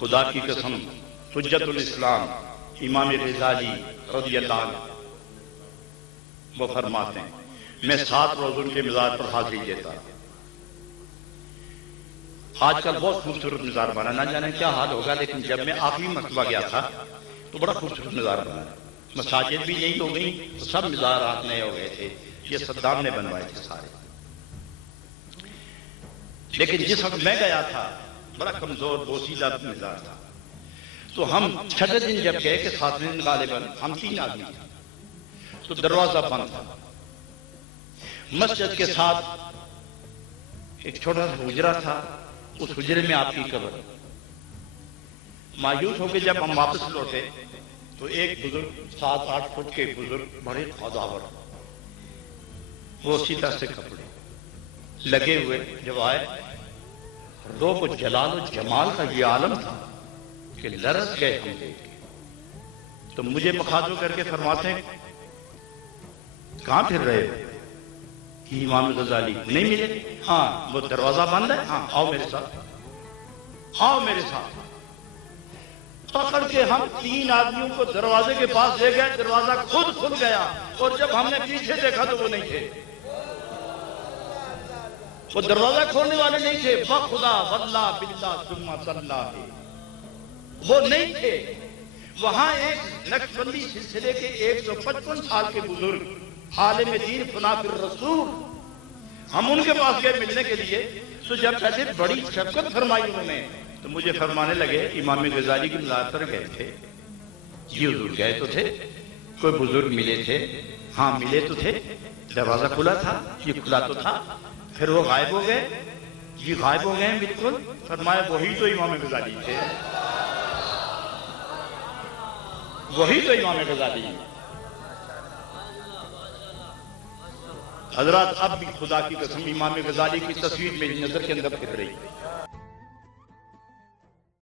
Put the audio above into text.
خدا کی قسم حجت الاسلام امام غزالی رضی اللہ عنہ وہ فرماتے ہیں میں 7 روز ان کے مزار پر حاضری دیتا. آج کل بہت خوبصورت مزار بنا، نہ جانے کیا حال ہوگا، لیکن جب میں آخری مرتبہ گیا تھا تو بڑا خوبصورت مزار بنا. مساجد بھی یہی ہو گئی، سب مزارات نئے ہو گئے تھے، یہ صدام نے بنوائے تھے سارے. لیکن جس وقت میں گیا تھا بڑا کمزور بوسیدہ مزار تھا. تو ہم 6 دن جب گئے کہ 7 دن غالباً ہم 3 آدمی تھے، تو دروازہ بند تھا. مسجد کے ساتھ ایک چھوٹا سا حجرہ تھا، اس حجرے میں آپ کی قبر. مایوس ہو کے جب ہم واپس لوٹے تو ایک بزرگ 7-8 فٹ کے بزرگ بڑے خداور، وہ سیدھا سے کپڑے لگے ہوئے جب آئے، روح و جلال و جمال کا یہ عالم تھا کہ لرز گئے ہم دیکھ کے. تو مجھے مخاطب کر کے فرماتے ہیں کہاں پھر رہے ہو؟ امام غزالی نہیں ملے؟ ہاں وہ دروازہ بند ہے. ہاں آؤ میرے ساتھ، آؤ میرے ساتھ. پکڑ کے ہم 3 آدمیوں کو دروازے کے پاس لے گئے، دروازہ خود کھل گیا اور جب ہم نے پیچھے دیکھا تو وہ نہیں تھے. وہ دروازہ کھولنے والے نہیں تھے. بخدا واللہ باللہ ثم صلاح، وہ نہیں تھے. وہاں ایک نقشبندی سلسلے کے 155 سال کے بزرگ عالم دین فنا فی الرسول، ہم ان کے پاس گئے ملنے کے لیے. تو جب ایسے بڑی شفقت فرمائی انہوں نے تو مجھے فرمانے لگے امام غزالی کی مزار پر گئے تھے؟ جی حضور گئے تو تھے. کوئی بزرگ ملے تھے؟ ہاں ملے تو تھے. دروازہ کھلا تھا؟ یہ کھلا تو تھا. پھر وہ غائب ہو گئے؟ جی غائب ہو گئے ہیں بالکل. فرمایا وہی تو امام غزالی تھے، وہی تو امام غزالی. حضرات اب بھی خدا کی قسم امام غزالی کی تصویر میری نظر کے اندر پھر رہی.